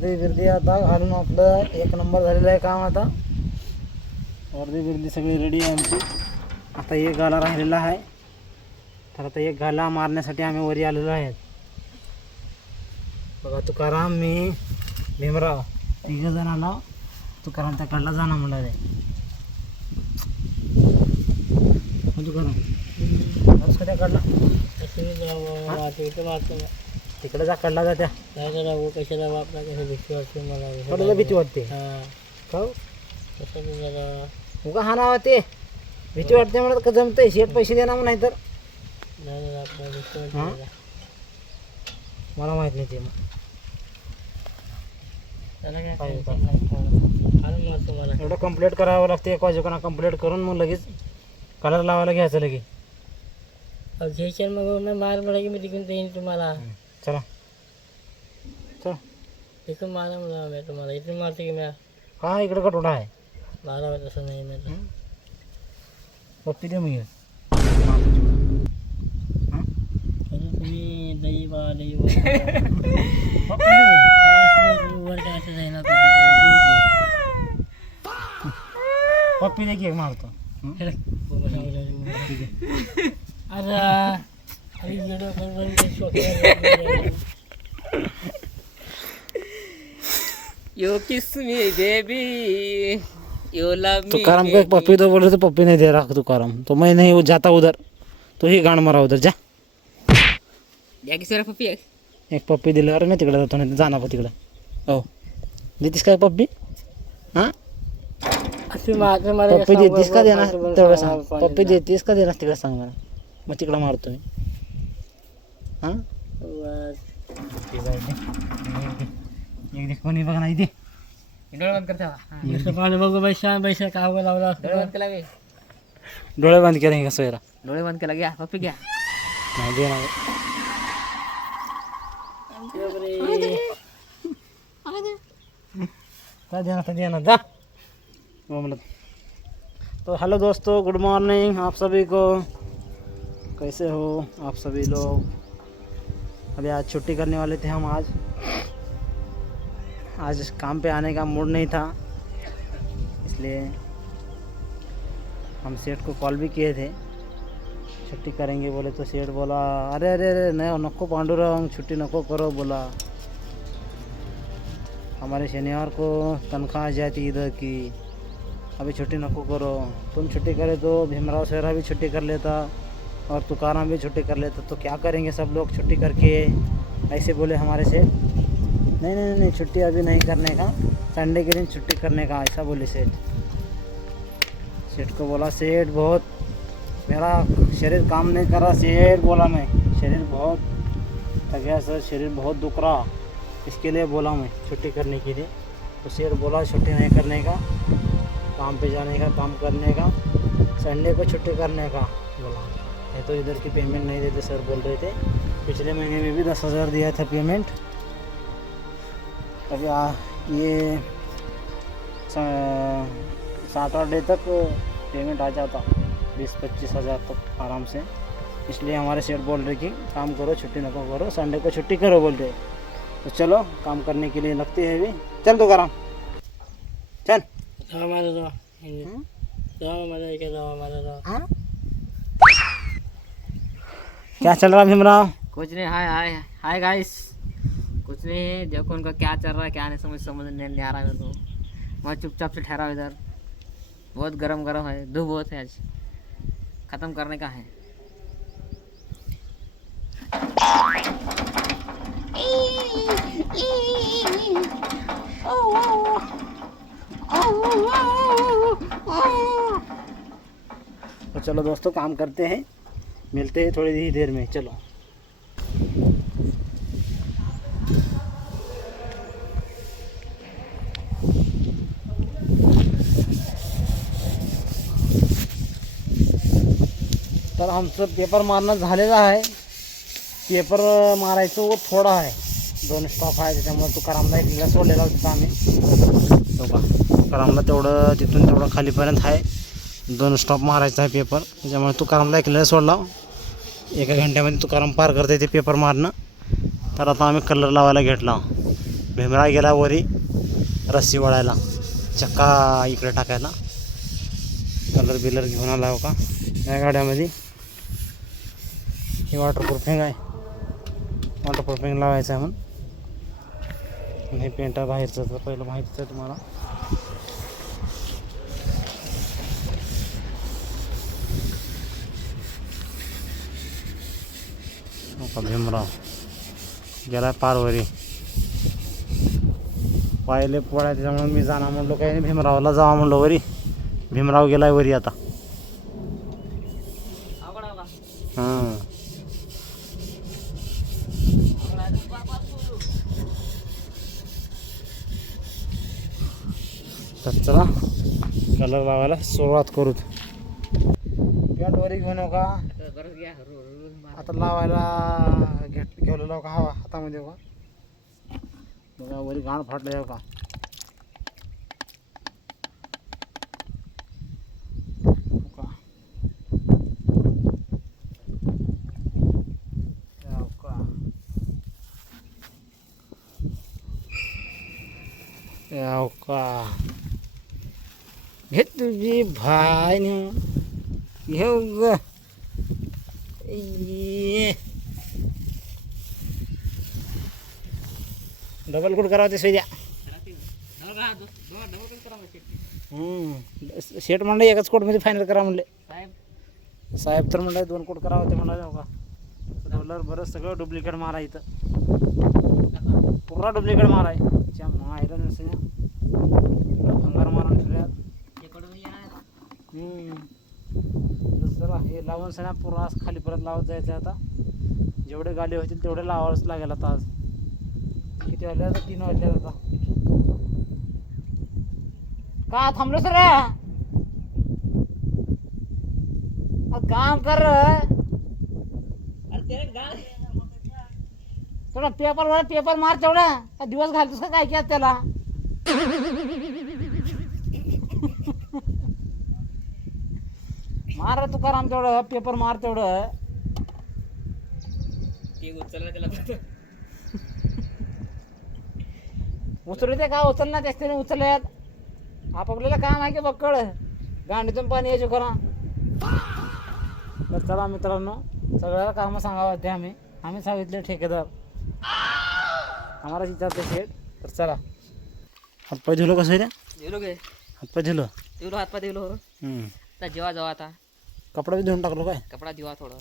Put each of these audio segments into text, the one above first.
वर्दी बिर्दी आता घालून आपलं एक नंबर झालेलं आहे काम. आता वर्दी बिर्दी सगळी रेडी आहे आमची. आता एक गाला राहिलेला आहे. तर आता एक गाला मारण्यासाठी आम्ही वरी आलेलो आहे. बघा तुकाराम, मी, भीमराव तिघ जणांना तुकाराम त्या कडला जाणं म्हणाले. तुकाराम कधी काढला तिकडे जा, काढला जा. त्या कशाला वापरा, कसं भीती वाटते मला. भीती वाटते का हा नाव ते भीती वाटते म्हणत का जमतंय. शेट पैसे देणार मग, नाही तर मला माहित नाही ते. मग एवढं कंप्लीट करावं लागते. एक वाजेकोणा कंप्लीट करून मग लगेच कलर लावायला घ्यायचं लगेच. मग मार मला की मी तिकडून येईन तुम्हाला. चला चला तिकडून मारा मला. मी तुम्हाला इथून मारते की मी. हा इकडे कटोडा आहे. मारा तसं नाही. मी पप्पी दे मग. तुम्ही दही बा दही पप्पी दे की मारतो. यो किस मी बेबी यो लव मी. तुकाराम को एक पप्पी दो बोले तो पप्पी नहीं दे रहा तुकाराम. तो मैं नहीं जाता उधर, तो ही गाण मारा उधर जा. द्या की सर पप्पी. एक पप्पी दिल्यावर मी तिकडे जातो, नाही जाणार तिकडं. हो देतीस काय पप्पी? हां पप्पी देतीस का देणार तेवढं सांग. पप्पी देतीस का देणार तिकडे सांग मला. मग तिकडं मारतो मी. हां एक देख कोणी बघा नाही. दे डोळे बंद करता. बघू पैसा का लावला. डोळे बंद केला गे. डोळे बंद केले का सोयरा? डोळे बंद केला घ्या पप्पी घ्या. नाही देणार. क्या देना था देना जा. तो हेलो दोस्तों, गुड मॉर्निंग आप सभी को. कैसे हो आप सभी लोग? अभी आज छुट्टी करने वाले थे हम. आज काम पे आने का मूड नहीं था, इसलिए हम सेठ को कॉल भी किए थे छुट्टी करेंगे बोले. तो सेठ बोला अरे अरे अरे नहीं नको पांडुरंग, छुट्टी नको करो बोला. हमारे शनिवार को तनख्वाह आ जाती इधर की, अभी छुट्टी नको करो. तुम छुट्टी करे तो भीमराव सेरा भी छुट्टी कर लेता और तुकाराम भी छुट्टी कर लेता. तो क्या करेंगे सब लोग छुट्टी करके, ऐसे बोले हमारे सेठ. नहीं नहीं नहीं छुट्टी अभी नहीं करने का, संडे के दिन छुट्टी करने का, ऐसा बोले सेठ. सेठ को बोला सेठ बहुत मेरा शरीर काम नहीं कर रहा सेठ. बोला मैं शरीर बहुत थक गया सर, शरीर बहुत दुख रहा, इसके लिए बोला मैं छुट्टी करने के लिए. तो सेठ बोला छुट्टी नहीं करने का, काम पे जाने का, काम करने का, संडे को छुट्टी करने का बोला. नहीं तो इधर की पेमेंट नहीं देते सर बोल रहे थे. पिछले महीने में भी 10,000 दिया था पेमेंट. अभी ये 7-8 डे तक पेमेंट आ जाता, 20-25 हज़ार तक आराम से. इसलिए हमारे सेठ बोल रहे कि काम करो, छुट्टी नको करो, संडे को छुट्टी करो बोल रहे. तो चलो काम करने के लिए लगते हैं भी. चल तो कराम चल. क्या चल रहा भीमराव? कुछ नहीं. हाय हाय हाय गाइस. कुछ नहीं. देखो उनका क्या चल रहा है क्या नहीं समझ नहीं आ रहा है. तो मैं चुपचाप से ठहरा हूँ इधर. बहुत गरम गरम है, धूप बहुत है. आज ख़त्म करने का है. तो चलो दोस्तों काम करते हैं, मिलते हैं थोड़ी ही देर में. चलो तर आमचं पेपर मारणं झालेलं आहे. पेपर मारायचं व थोडा आहे, 2 स्टॉप आहे. त्याच्यामुळे तुकारामला एक सोडलेला होता आम्ही. तो का तुकारामला तेवढं तिथून तेवढं खालीपर्यंत आहे, 2 स्टॉप मारायचा आहे पेपर. त्याच्यामुळे तुकारामला एकल्याला सोडला. 1 घंट्यामध्ये तुकाराम पार करते ते पेपर मारणं. तर आता आम्ही कलर लावायला घेतला. भीमराव गेला वरी रस्सी वळायला, चक्का इकडे टाकायला. कलर बिलर घेऊन आला हो का या गाड्यामध्ये. ही वॉटरप्रूफिंग आहे, वॉटरप्रूफिंग लावायचं आहे म्हणून. हे पेंट आहे बाहेरचं, तर पहिलं माहितीच आहे तुम्हाला. हो का भीमराव गेला पारवरी. पाहिले पोळ्या त्याच्यामुळे मी जाणार म्हणलो, काही नाही भीमरावला जावा म्हणलो वरी. भीमराव गेलाय वरी आता. हां तर चला कलर लावायला सुरुवात करू. पॅन्ट वरी घेऊन येऊ का आता लावायला घेवलेलो का हवा हातामध्ये का बघा. वरी घाण फाटलं आहे का. याव का हे तुझी भाई घेऊ ग. डबल कोट करावं ते सध्या. शेट म्हणलं एकाच कोटमध्ये फायनल करा म्हणले साहेब. तर म्हणलं 2 कोट करावं ते म्हणाले हो का. डॉलर बरं सगळं डुप्लिकेट मारा इथं, पुरा डुप्लिकेट मारा आहे. मायला भंगार मारून ठेवल्यात. जरा हे लावून सण्या पुरा खाली परत लावत जायचं. आता जेवढे गाडी होतील तेवढे लावावंच लागेल. आता आज किती वाजले? आता 3 वाजले. आता का थांबलो सर? काम कर थोडा पेपर मार तेवढा. दिवस घालतोस का काय की त्याला? मार तुकाराम तेवढं पेपर मार तेवढं. उचलू ते का उचल ना त्याने उचलल्यात. आपापल्याला काम आहे की बक्कळ गांडीतून पाणी यायचं करा. तर चला मित्रांनो, सगळ्याला कामं सांगावं ते आम्ही सांगितले ठेकेदार आम्हाला विचारते शेट. तर चला हातपाय धुलो कसं द्या. हातपाय धुलो हातपाय दिलो. आता जेव्हा जाऊ आता कपडा बी धुवून टाकलो. काय कपडा दिवा थोडं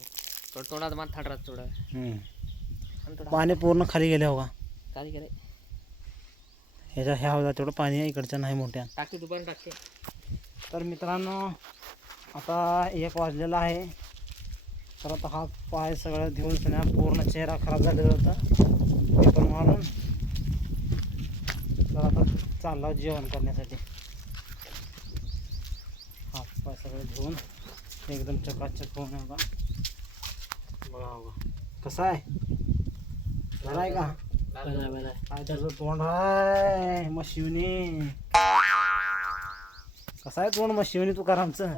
तोंडात मान थंड राहत थोडं. पाणी पूर्ण खाली गेले हो का. खाली गेले ह्याच्या ह्या होता तेवढं पाणी आहे, इकडच्या नाही मोठ्या टाकी दुपारी टाकते. तर मित्रांनो आता 1 वाजलेला आहे. तर आता हात पाय सगळं धुवून सण्या पूर्ण चेहरा खराब झालेला होता पेपर मारून. तर आता चालला जेवण करण्यासाठी. हात पाय सगळे धुवून एकदम चकाचक होऊन बघा. बघा कसं आहे, बरं आहे का? काय त्याचं तोंड आहे मशिवनी. कसं आहे तोंड मशिवनी तुकारामचं.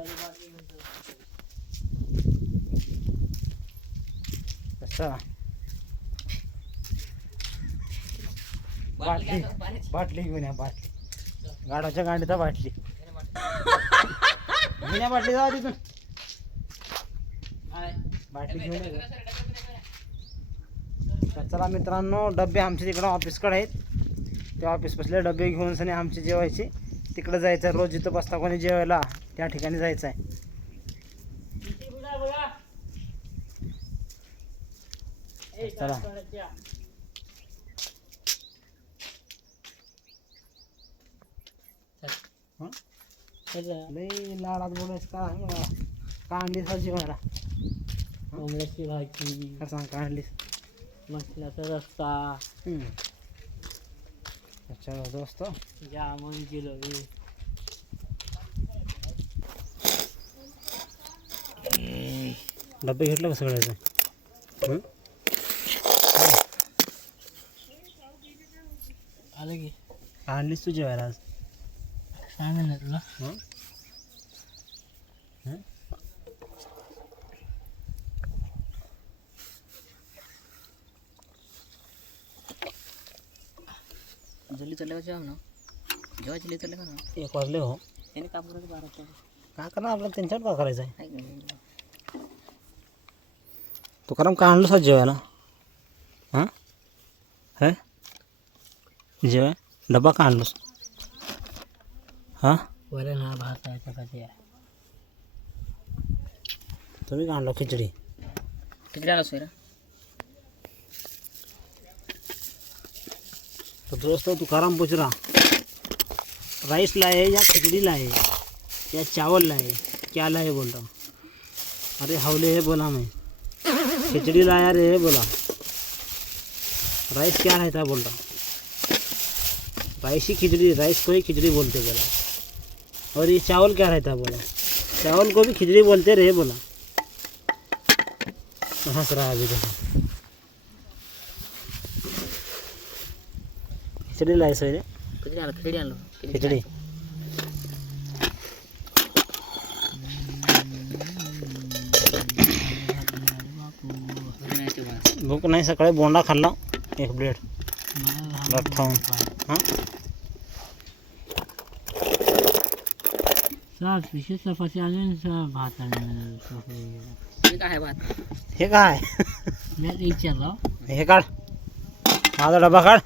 अच्छा बाटली घेऊन या. बाटली गाडाच्या गाडीचा बाटली घेऊन या. बाटली जावा तिथून. बाटली घेऊन या. तर चला मित्रांनो, डबे आमच्या तिकडं ऑफिसकडे आहेत. त्या ऑफिस बसले डबे घेऊन सनी आमचे जेवायचे तिकडे जायचं आहे. रोज जिथं बसता कोणी जेवायला त्या ठिकाणी जायचं आहे. चला लई लाडात बोलायचं का कांडलीस हा जेवायला. कोंबड्याची भाजी का सांग कांडलीस मसाल्याचा रस्ता अच्छा दोस्त जामुन जिलेबी. डबे घेतलं का सगळ्याचं? आलं की आणलीस तू जेवायला आज? सांगेल ना तुला. जल्दी चलेगा जेव्हा ना जेव्हा जल्दी चलेगा ना 1 वाजले हो. त्याने काम करायचं 12 वाजता. काय करणार आपल्याला त्यांच्यावर काय करायचं आहे. आहे की नाही? तुकाराम काय आणलं सर जेवायला? हां है जेवाय डबा का आणलोस? हां वरण हा भात आहे चपाती आहे. तुम्ही का आणलो खिचडी? किती आला सोयरा? तो दोस्तों तुकाराम पूछ रहा राइस लाए या खिचड़ी लाए या चावल लाए, क्या लाए बोल रहा. अरे हवले है बोला मैं, खिचड़ी लाया रे बोला. राइस क्या रहता बोल रहा. राइस ही खिचड़ी, राइस को ही खिचड़ी बोलते बोला. और ये चावल क्या रहता बोला, चावल को भी खिचड़ी बोलते रहे बोला. हंस रहा अभी देखो. खिचड़ी लाए सर. किती आलं खिचडी आणलं खिचड़ी भूक नाही. सकाळी बोंडा खाल्ला 1 प्लेट खाऊन. हां सात विशेष चपाती आणि भात आणि काय आहे भात? हे काय मी विचारलं. हे काढ माझा डबा काढ.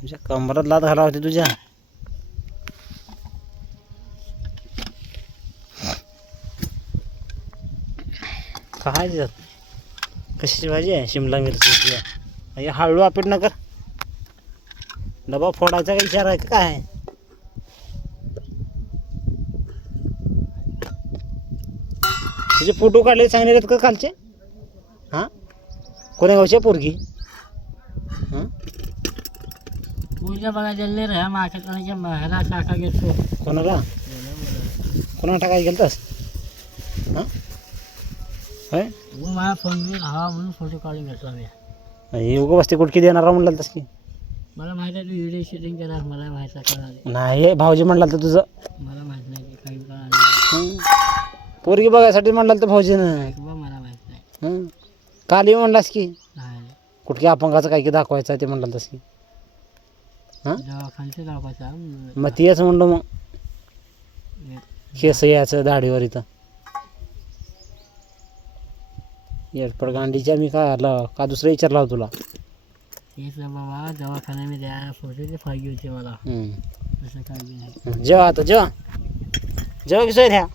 तुझ्या कमरात लात घाला होती तुझ्या. काय त्याच्यात कशाची भाजी आहे? शिमला मिरची. हे हळू आपट न कर. डबा फोडायचा काही विचार आहे का काय? तुझे फोटो काढले चांगले आहेत का कालचे? हां कोण्या गावची पोरगी? हां पूजा बघा जल्ले रे मार्केटला ह्याला टाका घेतो. कोणाला कोणाला टाकायला गेलतास? हां होय माझ्या फोन मी हवा म्हणून फोटो काढून घेतला मी. उगं बसते कुठकी देणार म्हणलं तस की. मला माहिती आहे तू व्हिडिओ शूटिंग करणार. मला माहिती कळाले नाही भाऊजी म्हणला तर तुझं. मला माहित नाही की काही कळाले. पोरगी बघायसाठी म्हणलं तर भाऊजीनं. किंवा मला माहित नाही. काली म्हणलास की नाही कुठल्या अपंगाचं काही की दाखवायचं ते म्हणलं तस की. हां दवाखान्याचं दाखवायचा मग तेच म्हणलं. मग केस यायचं दाढीवर इथं एअरपोर्ट गांडीच्या. मी काय आलं का दुसरं विचारला होता तुला? तेच बाबा दवाखान्यामध्ये द्या फोटोची फायगी होती मला. तसं काय बी नाही. जेव्हा आता जेव्हा जेव्हा कसं ह्या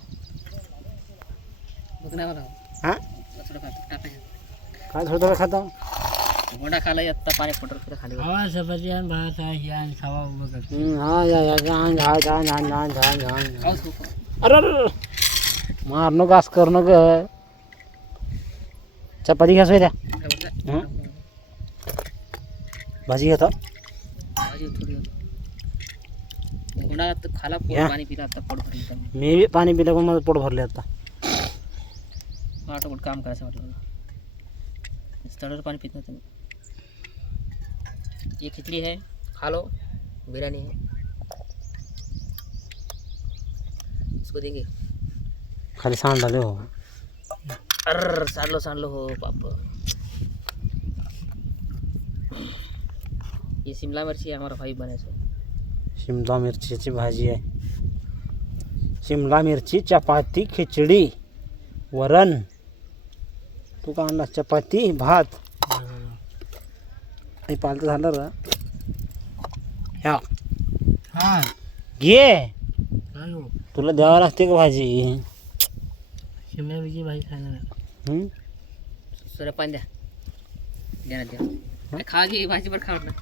बघ नाही मला. हां काय थोडं खाता गोडा खाला आत्ता पाणी पडलं फिर खाली हवा चपाती आणि भात आहे हे आणि खावा उभं करतो. हां या झान झान झान झान झान झान. अरे अरे मार नको घास करू नको. चपाती घ्या सोय द्या. भाजी घेता भाजी थोडी गोडा खाला या. पाणी पिला आता पोट भरलं. मी बी पाणी पिलं पण माझं पोट भरले आता. वाटोट काम करायचं वाटलं मला. स्टडर पानी पीते थे. ये खिचड़ी है खा लो. बिरयानी है इसको देंगे. खाली सांड डाले हो. अर्र सांड लो हो पाप. ये शिमला मिर्ची है हमारा भाई बने से. शिमला मिरचीची भाजी आहे. शिमला मिरची चपाती खिचडी वरण. तू का आणला? चपाती भात. हे पालतं झालं रा. ह्या हाँ घे. हेलो तुला द्यावं लागते का भाजी? शिमला मिर्ची भाजी खाना. सोरे पान द्या द्या द्या. खा घे भाजी पर खा ना.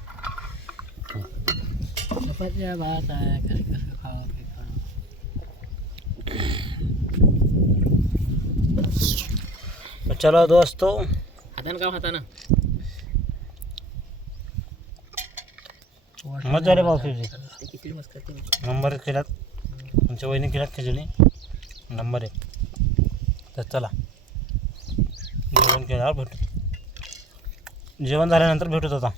चपाती भात आहे काय कसं खावं काय खावं. तो चलो दोस्तों हातानं का हातानं मग झाले पावसाची. ते किती मस्त करते. नंबर 1 केलात तुमच्या वहिनी केलात खिचडी नंबर 1. तर चला जेवण केल्यावर भेटू. जेवण झाल्यानंतर भेटूत. आता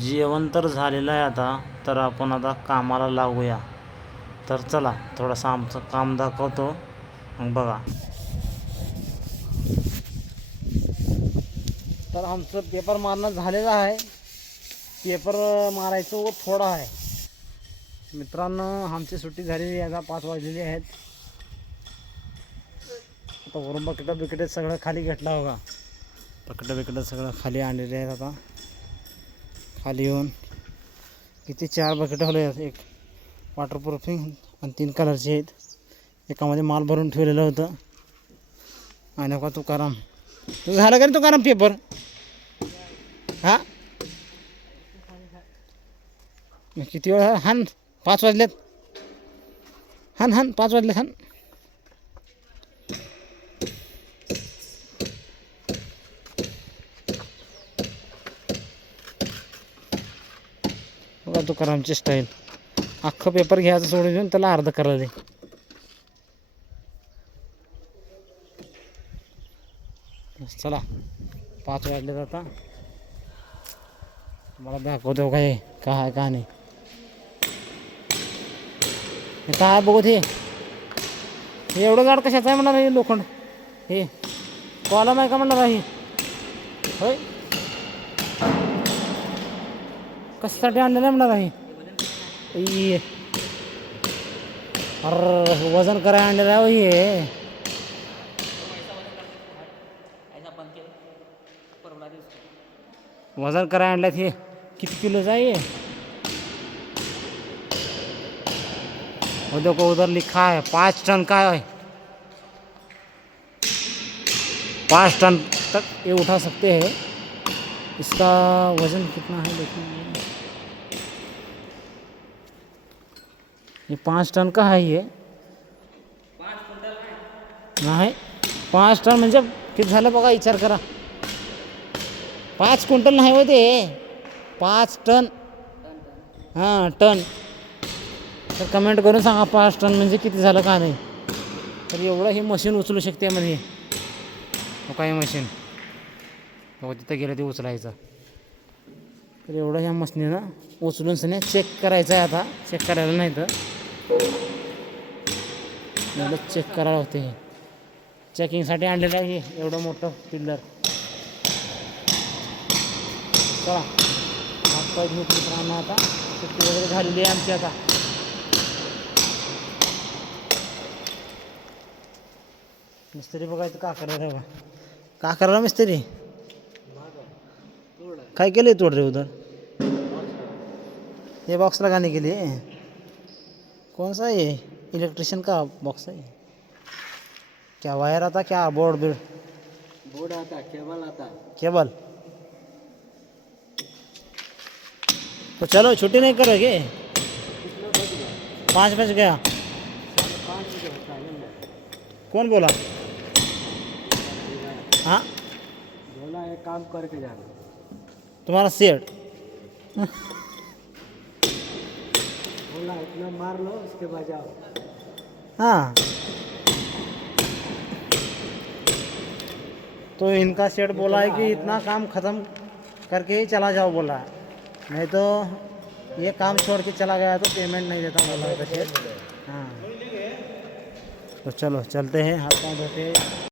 जेवण तर झालेलं आहे आता. तर आपण आता कामाला लागूया. तर चला थोडंसं आमचं काम दाखवतो मग बघा. तर आमचं पेपर मारणं झालेलं आहे. पेपर मारायचं व थोडा आहे. मित्रांनो आमची सुट्टी झालेली आहे. आता 5 वाजलेली आहेत. आता वरून बकेट सगळं खाली घेतला होगा. बकेट सगळं खाली आणलेले आहेत. आता खाली येऊन किती 4 बकेट होले आहेत. एक वॉटरप्रूफिंग आणि 3 कलरचे आहेत. एकामध्ये माल भरून ठेवलेलं होतं. आणि का तुकाराम तुझं झालं का रे तुकाराम पेपर? हां किती वेळ हान 5 वाजलेत. हान 5 वाजलेत. हान बघा तुकारामची स्टाईल. अख्खं पेपर घ्यायचं सोडून देऊन त्याला अर्ध करायला. चला 5 वाजले. आता मला दाखवतो काय आहे का नाही. हे काय बघत हे एवढं जाड कशाचं आहे म्हणणार हे लोखंड? हे कॉलम आहे का म्हणणार आहे? होय कशासाठी आणलेलं आहे म्हणणार आहे? अरे वजन करायला आणलेलं आहे हे. वजन करायला आणल्यात. हे किती किलोचं आहे? देखो उधर लिखा है 5 टन का है. 5 टन तक ये उठा सकते हैं. इसका वजन कितना है देखिए. ये 5 टन का है. ये 5 क्विंटल नाही. 5 टन म्हणजे किती झालं बघा. विचार करा. 5 क्विंटल नाही होते 5 टन. हां टन. तर कमेंट करून सांगा 5 टन म्हणजे किती झालं का नाही. तर एवढं हे मशीन उचलू शकते मध्ये. काय मशीन हो तिथं गेलं ते उचलायचं. तर एवढं ह्या मशीनीनं उचलून सने चेक करायचं आहे. आता चेक करायला नाही तर एवढं चेक करायला होते. हे चेकिंगसाठी आणलेलं आहे एवढं मोठं पिल्लर. चला हातपाय धुत मित्रांनो. आता सुट्टी वगैरे झालेली आहे आमची. आता मिस्त्री बघायचं का करायला बघा. का करायला मिस्त्री काय केलं तोड रे उधर? ये बॉक्स लगाने के लिए. कौन सा ये इलेक्ट्रिशियन का बॉक्स है? क्या वायर आता क्या बोर्ड आता केबल आता. केबल तो चलो छुट्टी नहीं करोगे? 5 बज गया. कौन बोला? हाँ बोला एक काम करके जाना. तुम्हारा सेठ बोला इतना मार लो उसके बाद जाओ. हाँ तो इनका सेठ बोला है कि इतना काम ख़त्म करके ही चला जाओ बोला. नहीं तो ये काम छोड़ के चला गया तो पेमेंट नहीं देता बोला है सेठ. हाँ तो चलो चलते हैं. हाथ पाँव धोते.